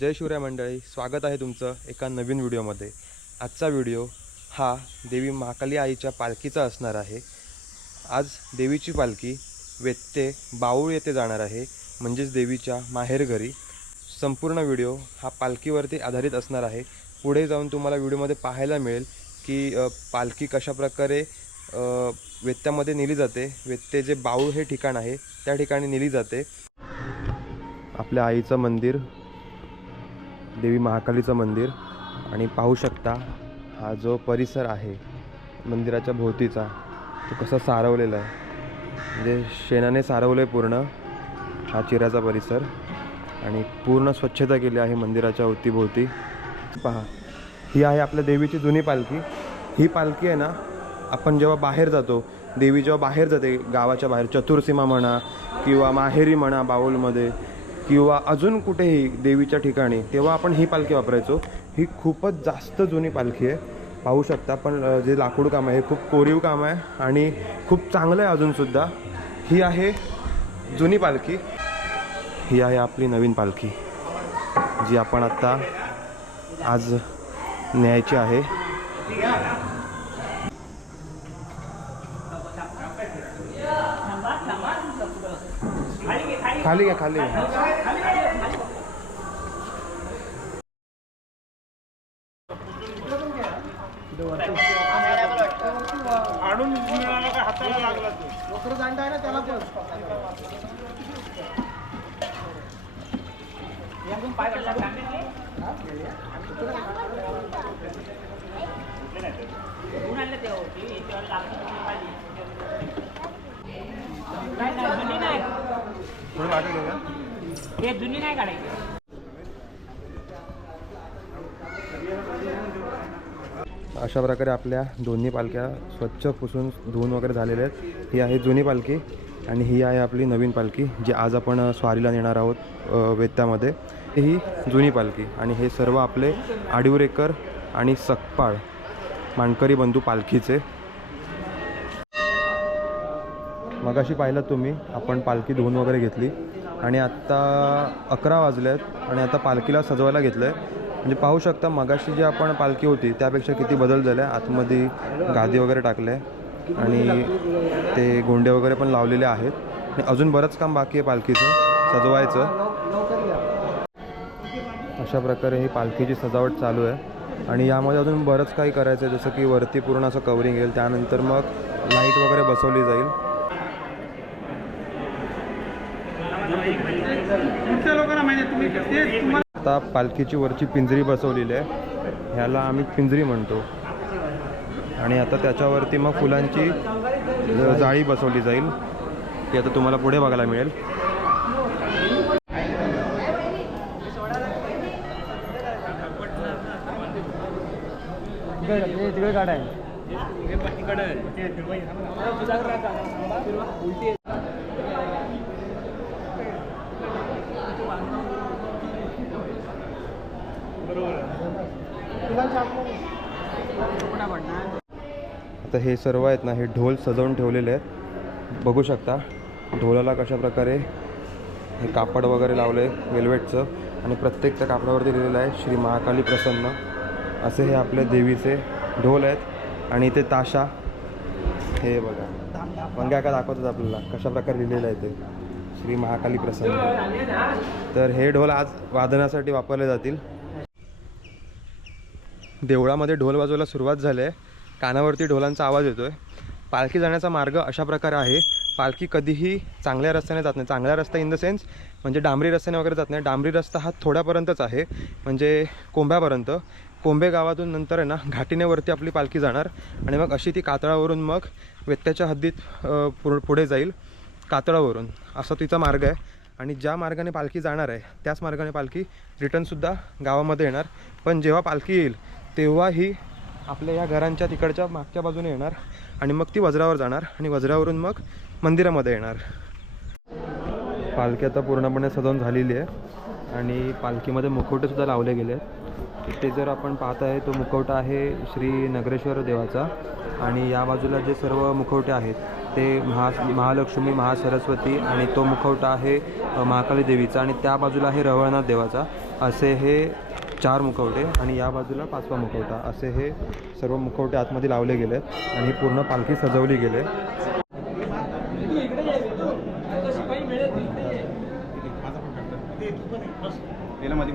जय शिवराय मंडळी स्वागत आहे तुमचं एका नवीन व्हिडिओमध्ये. आजचा व्हिडिओ हा देवी महाकाली आईच्या पालखीचा असणार आहे. आज देवीची पालखी वेत्ते बाऊळ येथे जाणार आहे म्हणजेच देवीच्या माहेरघरी संपूर्ण व्हिडिओ हा पालखीवरती आधारित असणार आहे. पुढे जाऊन तुम्हाला व्हिडिओमध्ये पाहायला मिळेल की पालखी कशाप्रकारे वेत्त्यामध्ये नेली जाते. वेत्ते जे बाऊळ हे ठिकाण आहे त्या ठिकाणी नेली जाते. आपल्या आईचं मंदिर देवी महाकालीचं मंदिर. आणि पाहू शकता हा जो परिसर आहे मंदिराच्या भोवतीचा तो कसा सारवलेला आहे. म्हणजे शेणाने सारवलं आहे पूर्ण हा चिऱ्याचा परिसर. आणि पूर्ण स्वच्छता केली आहे मंदिराच्या अवतीभोवती. पहा ही आहे आपल्या देवीची जुनी पालखी. ही पालखी आहे ना आपण जेव्हा बाहेर जातो देवी जेव्हा बाहेर जाते गावाच्या बाहेर चतुर्सीमा म्हणा किंवा माहेरी म्हणा बाऊलमध्ये किंवा अजून कुठेही देवीच्या ठिकाणी तेव्हा आपण ही पालखी वापरायचो. ही खूपच जास्त जुनी पालखी आहे. पाहू शकता पण जे लाकूड काम आहे हे खूप कोरीव काम आहे आणि खूप चांगलं आहे अजूनसुद्धा ही आहे जुनी पालखी. ही आहे आपली नवीन पालखी जी आपण आत्ता आज न्यायची आहे. खाली घ्या खाली घ्या आणून मिळाला का हाताला लागला तो थोडं मागे घेऊया हे जुनी नाही काढायची. अशा प्रकारे आपल्या दोन्ही पालख्या स्वच्छ पुसून धुवून वगैरे झालेल्या आहेत. ही आहे जुनी पालखी आणि ही आहे आपली नवीन पालखी जी आज आपण स्वारीला नेणार आहोत वेत्यामध्ये. ही जुनी पालखी आणि हे सर्व आपले आडिवरेकर आणि सकपाळ मानकरी बंधू पालखीचे मगाशी पाहिलं तुम्ही आपण पालखी धुवून वगैरे घेतली. आणि आत्ता अकरा वाजले आहेत आणि आता पालखीला सजवायला घेतलं आहे म्हणजे पाहू शकता मगाशी जी आपण पालखी होती त्यापेक्षा किती बदल झाला. आहे आतमध्ये गादी वगैरे टाकले आणि ते गोंडे वगैरे पण लावलेले आहेत. आणि अजून बरंच काम बाकी आहे पालखीचं सजवायचं. अशा प्रकारे ही पालखीची सजावट चालू आहे. आणि यामध्ये अजून बरंच काही करायचं आहे जसं की वरती पूर्ण असं कवरिंग येईल. त्यानंतर मग लाइट वगैरे बसवली जाईल पुढच्या लोकांना माहिती आहे, तुम्ही ते तुम्हाला आता पालखीची वरची पिंजरी बसवलेली आहे. ह्याला आम्ही पिंजरी म्हणतो. आणि आता त्याच्यावरती मग फुलांची जाळी बसवली जाईल. ती आता तुम्हाला पुढे बघायला मिळेल. तिकडे काढाय आता हे सर्व आहेत ना हे ढोल सजवून ठेवलेले आहेत. बघू शकता ढोलाला कशा प्रकारे हे कापड वगैरे लावलं आहे वेल्वेटचं आणि प्रत्येक त्या कापडावरती लिहिलेलं आहे श्री महाकाली प्रसन्न. असे हे आपल्या देवीचे ढोल आहेत आणि इथे ताशा. हे बघा. पंग्या का दाखवतात आपल्याला? कशा प्रकारे लिहिलेलं आहे ते? श्री महाकाली प्रसन्न. तर हे ढोल आज वादनासाठी वापरले जातील. देवळामध्ये ढोल वाजवायला सुरुवात झाली आहे. कानावरती ढोलांचा आवाज येतो आहे पालखी जाण्याचा मार्ग अशा प्रकारे आहे. पालखी कधीही चांगल्या रस्त्याने जात नाही. चांगला रस्ता इन द सेन्स म्हणजे डांबरी रस्त्याने वगैरे जात नाही. डांबरी रस्ता हा थोड्यापर्यंतच आहे. म्हणजे कोंब्यापर्यंत. कोंबे गावातून नंतर आहे ना घाटीने वरती आपली पालखी जाणार. आणि मग अशी ती कातळावरून मग वेत्त्याच्या हद्दीत पु पुढे जाईल कातळावरून. असा तिचा मार्ग आहे. आणि ज्या मार्गाने पालखी जाणार आहे त्याच मार्गाने पालखी रिटर्नसुद्धा गावामध्ये येणार. पण जेव्हा पालखी येईल तेव्हा ही आपल्या या घरांच्या तिकडच्या मागच्या बाजूने येणार आणि मग ती वज्रावर जाणार आणि वज्रावरून मग मंदिरामध्ये येणार. पालखी आता पूर्णपणे सजवून झालेली आहे आणि पालखीमध्ये मुखवटेसुद्धा लावले गेले आहेत. ते जर आपण पाहत आहे तो मुखवटा आहे श्री नगरेश्वर देवाचा आणि या बाजूला जे सर्व मुखवटे आहेत ते महा महालक्ष्मी महासरस्वती आणि तो मुखवटा आहे महाकाली देवीचा आणि त्या बाजूला आहे रवळनाथ देवाचा. असे हे चार मुखवटे आणि या बाजूला पाचवा मुखवटा. असे हे सर्व मुखवटे आतमध्ये लावले गेले आणि पूर्ण पालखी सजवली गेले. मध्ये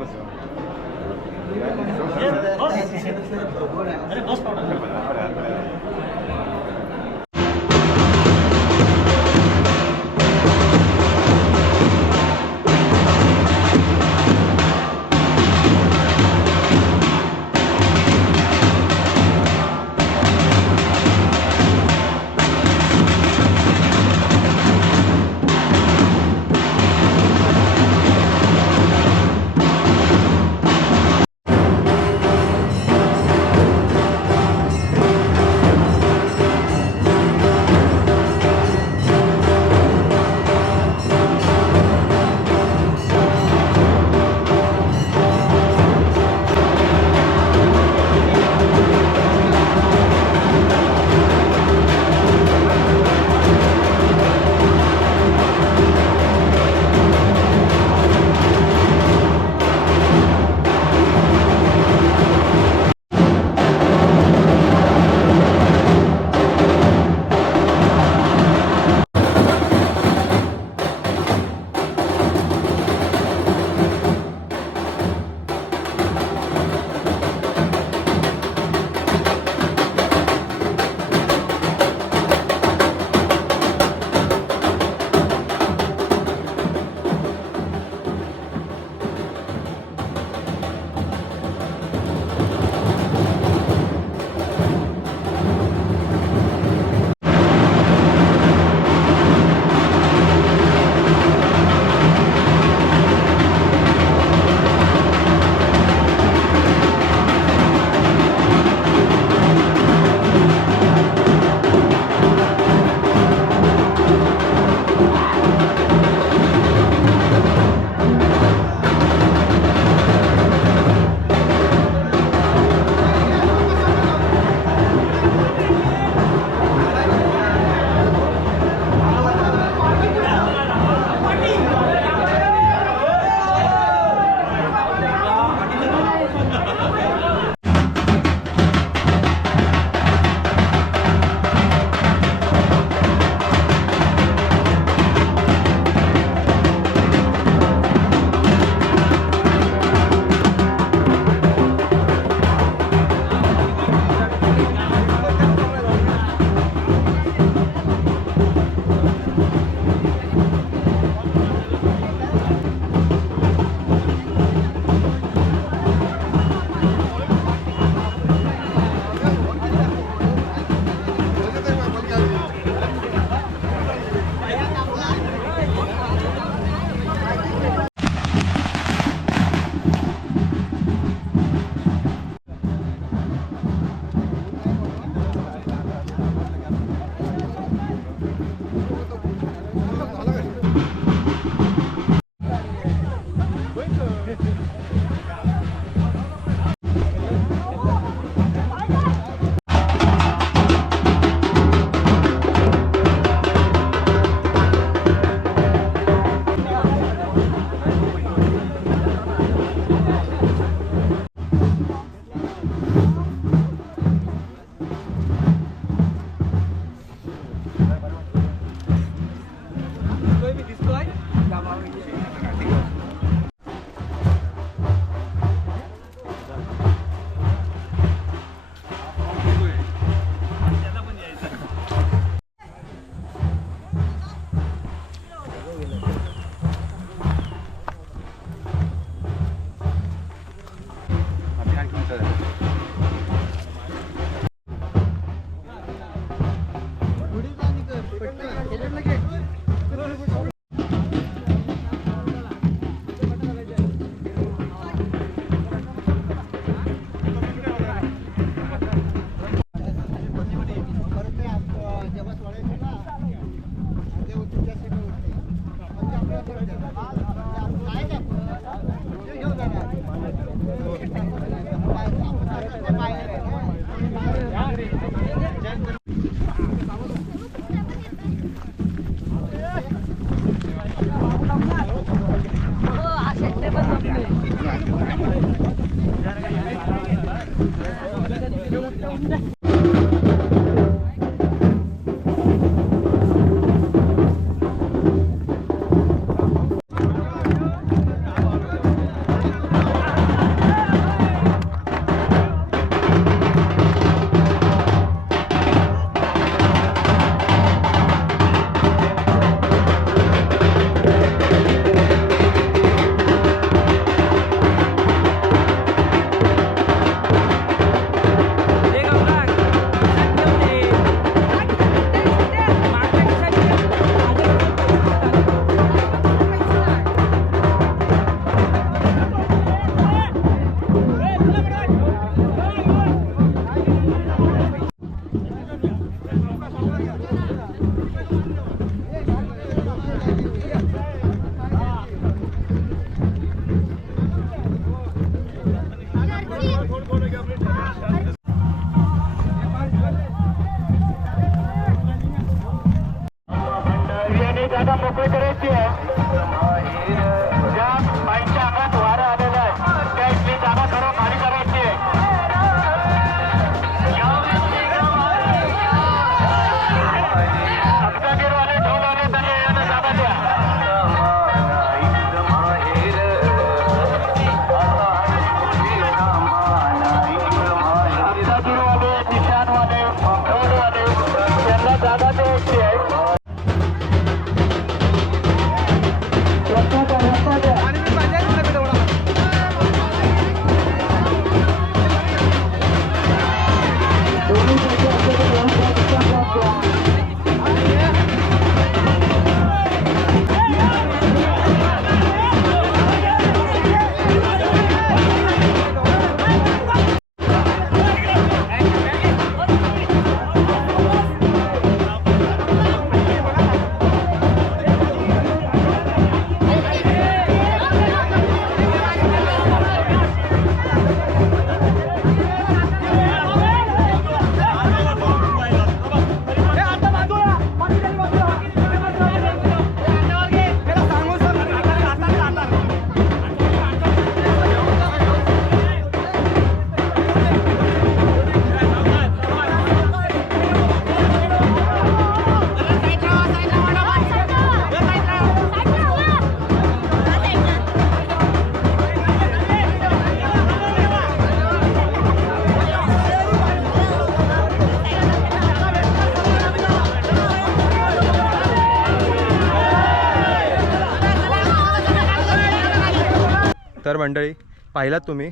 तर मंडळी पाहिलात तुम्ही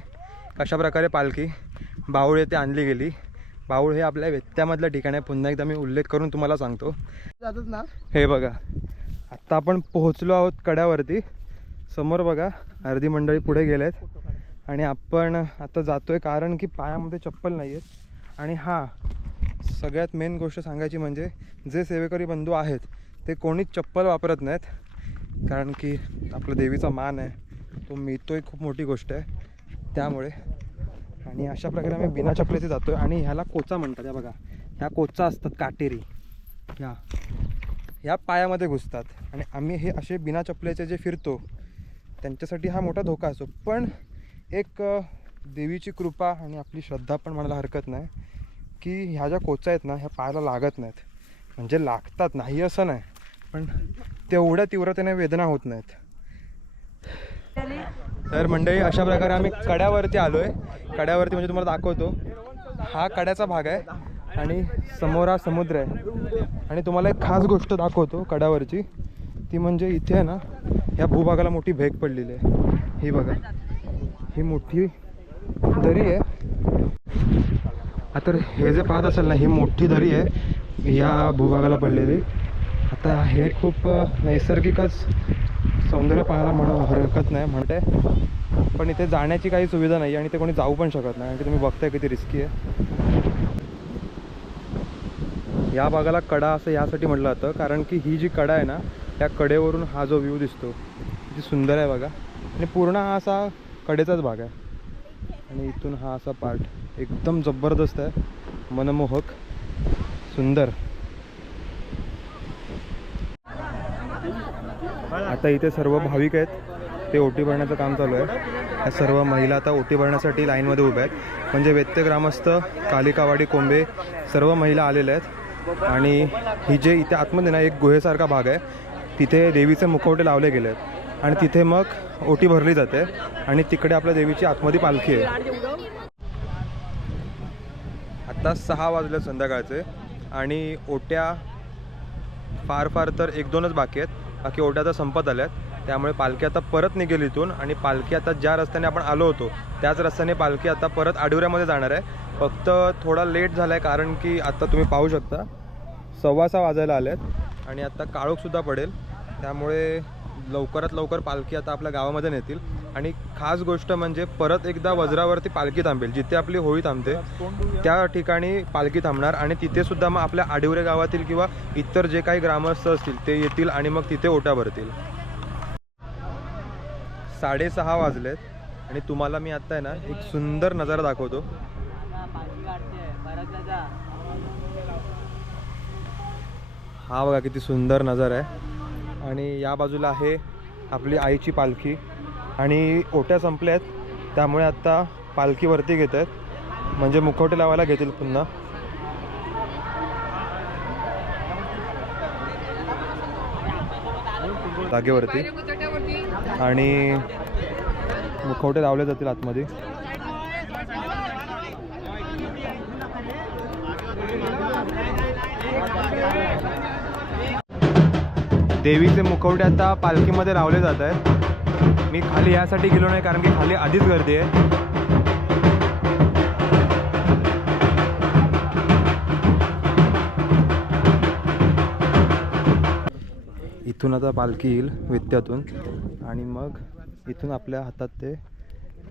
कशा प्रकारे पालखी बाऊळ येथे आणली गेली. बाऊळ हे आपल्या व्यत्यामधलं ठिकाण आहे. पुन्हा एकदा मी उल्लेख करून तुम्हाला सांगतो. जातात ना. हे बघा आत्ता आपण पोहोचलो आहोत कड्यावरती. समोर बघा अर्धी मंडळी पुढे गेलेत. आणि आपण आता जातोय कारण की पायामध्ये चप्पल नाही आहेत आणि हां सगळ्यात मेन गोष्ट सांगायची म्हणजे जे सेवेकरी बंधू आहेत ते कोणीच चप्पल वापरत नाहीत. कारण की आपलं देवीचा मान आहे. तो मिळतोय खूप मोठी गोष्ट आहे. त्यामुळे आणि अशा प्रकारे आम्ही बिना चपलेचे जातो आहे आणि ह्याला कोचा म्हणतात या बघा. ह्या कोचा असतात काटेरी. ह्या ह्या पायामध्ये घुसतात. आणि आम्ही हे असे बिना चपलेचे जे फिरतो त्यांच्यासाठी हा मोठा धोका असतो. पण एक देवीची कृपा आणि आपली श्रद्धा पण म्हणायला हरकत नाही की ह्या ज्या कोचा आहेत ना ह्या पायाला लागत नाहीत. म्हणजे लागतात नाही असं नाही. पण तेवढ्या तीव्रतेने वेदना होत नाहीत. तर मंडळी अशा प्रकारे आम्ही कड्यावरती आलो आहे कड्यावरती म्हणजे तुम्हाला दाखवतो. हा कड्याचा भाग आहे आणि समोर हा समुद्र आहे. आणि तुम्हाला एक खास गोष्ट दाखवतो कड्यावरची. ती म्हणजे इथे आहे ना ह्या भूभागाला मोठी भेग पडलेली आहे. ही बघा. ही मोठी दरी आहे. आता हे जे पाहत असेल ना ही मोठी दरी आहे. या भूभागाला पडलेली. आता हे खूप नैसर्गिकच सौंदर्य पाहायला म्हणून हरकत नाही म्हणते. पण इथे जाण्याची काही सुविधा नाही आणि ते कोणी जाऊ पण शकत नाही. कारण की तुम्ही बघताय किती रिस्की आहे. या भागाला कडा असं यासाठी म्हटलं जातं. कारण की ही जी कडा आहे ना त्या कडेवरून हा जो व्ह्यू दिसतो किती सुंदर आहे बघा. आणि पूर्ण हा असा कडेचाच भाग आहे. आणि इथून हा असा पार्ट एकदम जबरदस्त आहे. मनमोहक सुंदर. आता इथे सर्व भाविक आहेत. ते ओटी भरण्याचं काम चालू आहे. या सर्व महिला आता ओटी भरण्यासाठी लाईनमध्ये उभ्या आहेत. म्हणजे वेत्य ग्रामस्थ कालिकावाडी कोंबे सर्व महिला आलेल्या आहेत. आणि ही जे इथे आतमध्ये ना एक गुहेसारखा भाग आहे. तिथे देवीचे मुखवटे लावले गेले आहेत. आणि तिथे मग ओटी भरली जाते. आणि तिकडे आपल्या देवीची आतमध्ये पालखी आहे. आत्ता सहा वाजले संध्याकाळचे. आणि ओट्या फार फार तर एक दोनच बाकी आहेत. बाकी ओट्या आता संपत आल्यात. त्यामुळे पालखी आता परत निघेल इथून आणि पालखी आता ज्या रस्त्याने आपण आलो होतो त्याच रस्त्याने पालखी आता परत आडिवऱ्यामध्ये जाणार आहे. फक्त थोडा लेट झाला आहे कारण की आता तुम्ही पाहू शकता सव्वा सहा वाजायला आल्यात आणि आता काळोखसुद्धा पडेल. त्यामुळे लवकरात लवकर पालखी आता आपल्या गावामध्ये नेतील. आणि खास गोष्ट म्हणजे परत एकदा वज्रावरती पालखी थांबेल जिथे आपली होळी थांबते त्या ठिकाणी पालखी थांबणार आणि तिथे सुद्धा मग आपल्या आडिवरे गावातील किंवा इतर जे काही ग्रामस्थ असतील ते येतील आणि मग तिथे ओटा भरतील. साडेसहा वाजलेत आणि तुम्हाला मी आत्ता आहे ना एक सुंदर नजारा दाखवतो. हा बघा किती सुंदर नजारा आहे. आणि या बाजूला आहे आपली आईची पालखी. आणि ओट्या संपल्या आहेत. त्यामुळे आत्ता पालखीवरती घेत आहेत. म्हणजे मुखवटे लावायला घेतील पुन्हा. जागेवरती. आणि मुखवटे लावले जातील आतमध्ये. देवीचे मुखवटे आता पालखीमध्ये लावले जात आहेत. मी खाली यासाठी गेलो नाही कारण की खाली आधीच गर्दी आहे. इथून आता पालखी येईल वित्त्यातून आणि मग इथून आपल्या हातात ते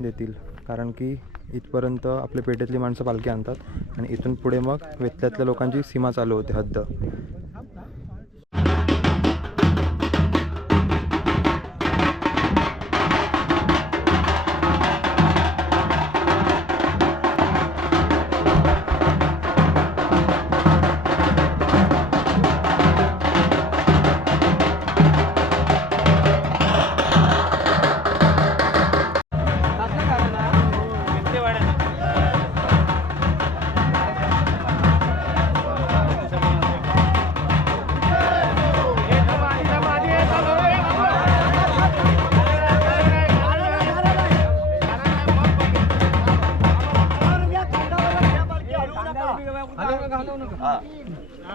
देतील. कारण की इथपर्यंत आपल्या पेठेतली माणसं पालखी आणतात आणि इथून पुढे मग वेत्यातल्या लोकांची सीमा चालू होते हद्द.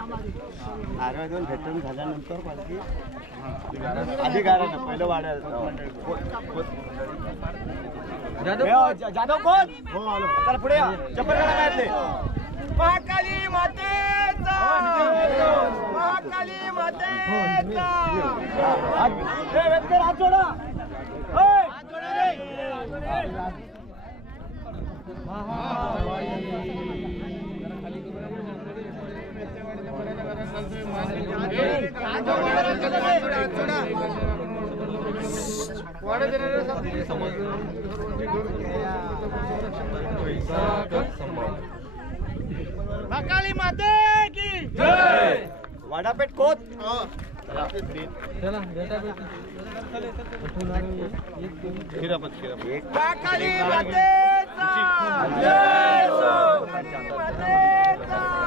नारळ भेटून झाल्यानंतर पालखी आधी गाडा पहिलं वाड्या जाधव कोण? हो आलो. चला पुढे या. चप्पल पायातले. महाकाली हात जोडा. ओय! महाकाली माते की वाडापेठ कोत? महाकाली मातेचा जय हो! मातेचा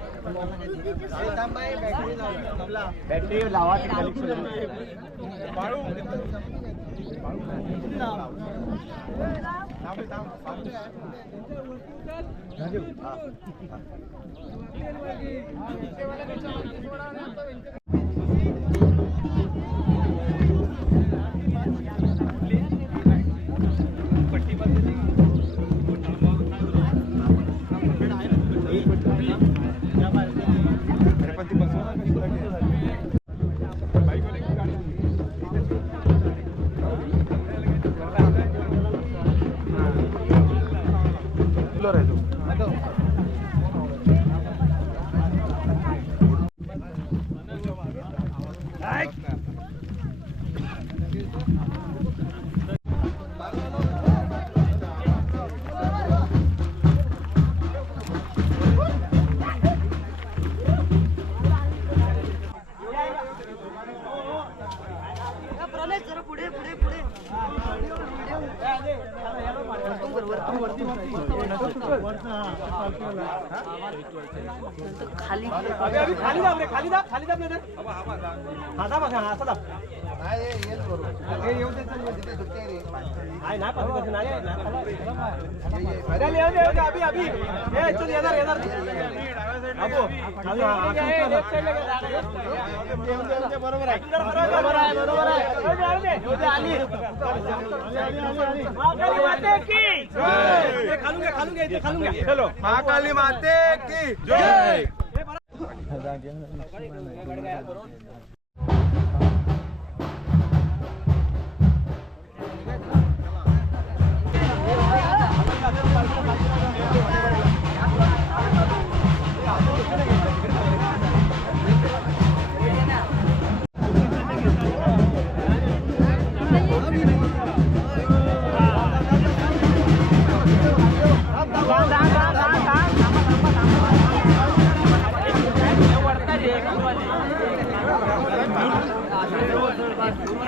बॅटरी लावा ती खाली चल येऊ दे येऊ दे अभि अभि. ए चल येणार येणार. अबो बरोबर आहे. बरोबर आहे बरोबर आहे. येऊ दे, आली. महाकाली माते की? जय खालून घ्या खालून घ्या इथे खालून घ्या चलो. महाकाली माते की? जय.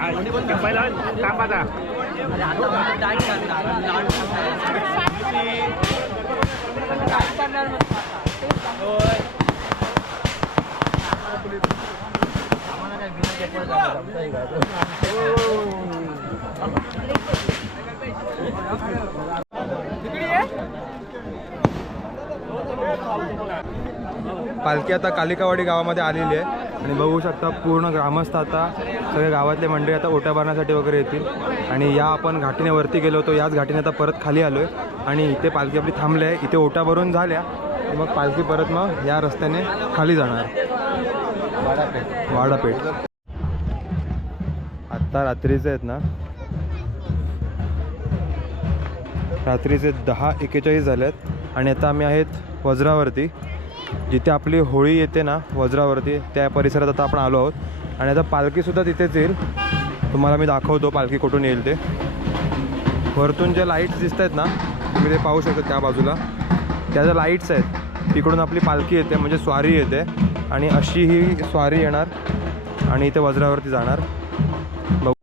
पहिला कापाचा पालखी आता कालिकावाडी गावामध्ये आलेली आहे. आणि बघू शकता पूर्ण ग्रामस्थ आता सगळे गावातले मंडळी आता ओट्या भरण्यासाठी वगैरे येतील. आणि या आपण घाटीने वरती गेलो होतो याच घाटीने आता परत खाली आलो आहे आणि इथे पालखी आपली थांबली आहे. इथे ओट्या भरून झाल्या. मग पालखी परत मग या रस्त्याने खाली जाणार. वाडापेठ. आत्ता रात्रीचे आहेत ना? रात्रीचे दहा एकेचाळीस झाले आहेत आणि आता आम्ही आहेत वज्रावरती. जिथे आपली होळी येते ना वज्रावरती त्या परिसरात आता आपण आलो आहोत. आणि आता पालखीसुद्धा तिथेच येईल. तुम्हाला मी दाखवतो पालखी कुठून येईल ते. वरतून जे लाईट्स दिसत आहेत ना तुम्ही ते पाहू शकता त्या बाजूला. त्या ज्या लाईट्स आहेत तिकडून आपली पालखी येते म्हणजे स्वारी येते. आणि अशी ही स्वारी येणार आणि इथे वज्रावरती जाणार. बघू.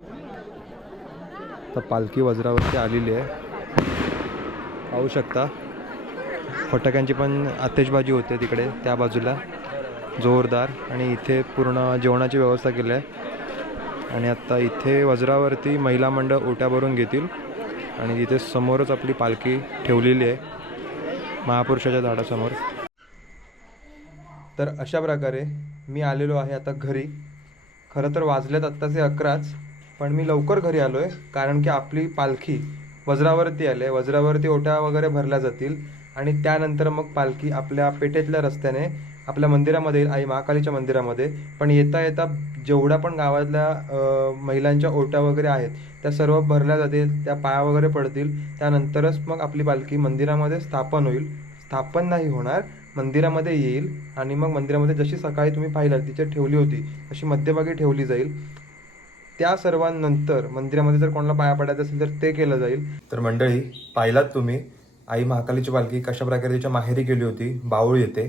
तर पालखी वज्रावरती आलेली आहे. पाहू शकता. फटाक्यांची पण आतेशबाजी होते तिकडे त्या बाजूला. जोरदार. आणि इथे पूर्ण जेवणाची व्यवस्था केली आहे. आणि आत्ता इथे वज्रावरती महिला मंडळ ओट्या भरून घेतील. आणि इथे समोरच आपली पालखी ठेवलेली आहे. महापुरुषाच्या झाडासमोर. तर अशा प्रकारे मी आलेलो आहे आता घरी. खरं तर वाजल्यात आत्ताचे अकराच पण मी लवकर घरी आलो आहे कारण की आपली पालखी वज्रावरती आले वज्रावरती ओट्या वगैरे भरल्या जातील. आणि त्यानंतर मग पालखी आपल्या पेठेतल्या रस्त्याने आपल्या मंदिरामध्ये येईल आई महाकालीच्या मंदिरामध्ये. पण येता येता जेवढ्या पण गावातल्या महिलांच्या ओट्या वगैरे आहेत त्या सर्व भरल्या जातील त्या पाया वगैरे पडतील. त्यानंतरच मग आपली पालखी मंदिरामध्ये स्थापन होईल. स्थापन नाही होणार मंदिरामध्ये येईल आणि मग मंदिरामध्ये जशी सकाळी तुम्ही पाहिलात तिथे ठेवली होती अशी मध्यभागी ठेवली जाईल. त्या सर्वांनंतर मंदिरामध्ये जर कोणाला पाया पडायचं असेल तर ते केलं जाईल. तर मंडळी पाहिलात तुम्ही आई महाकालीची पालखी कशा प्रकारे तिच्या माहेरी गेली होती बाऊळ येते.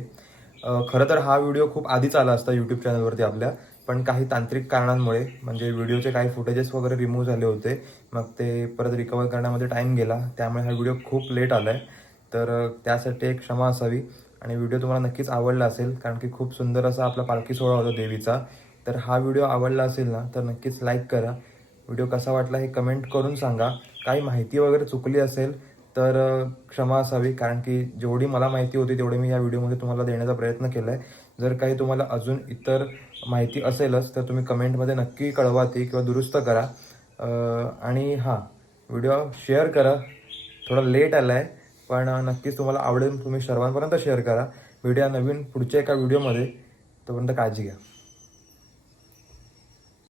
खरं तर हा व्हिडिओ खूप आधीच आला असता यूट्यूब चॅनलवरती आपल्या पण काही तांत्रिक कारणांमुळे म्हणजे व्हिडिओचे काही फुटेजेस वगैरे रिमूव्ह झाले होते मग ते परत रिकवर करण्यामध्ये टाईम गेला त्यामुळे हा व्हिडिओ खूप लेट आला आहे तर त्यासाठी एक क्षमा असावी आणि व्हिडिओ तुम्हाला नक्कीच आवडला असेल कारण की खूप सुंदर असा आपला पालखी सोहळा होता देवीचा. तर हा व्हिडिओ आवडला असेल ना तर नक्कीच लाईक करा. व्हिडिओ कसा वाटला हे कमेंट करून सांगा. काही माहिती वगैरे चुकली असेल तर क्षमा असावी कारण की जेवढी मला माहिती होती तेवढी मी या व्हिडिओमध्ये तुम्हाला देण्याचा प्रयत्न केला आहे जर काही तुम्हाला अजून इतर माहिती असेलच तर तुम्ही कमेंटमध्ये नक्की कळवा ती किंवा दुरुस्त करा. आणि हां व्हिडिओ शेअर करा. थोडा लेट आला आहे पण नक्कीच तुम्हाला आवडेल तुम्ही सर्वांपर्यंत शेअर करा. व्हिडिओ नवीन पुढच्या एका व्हिडिओमध्ये. तोपर्यंत काळजी घ्या.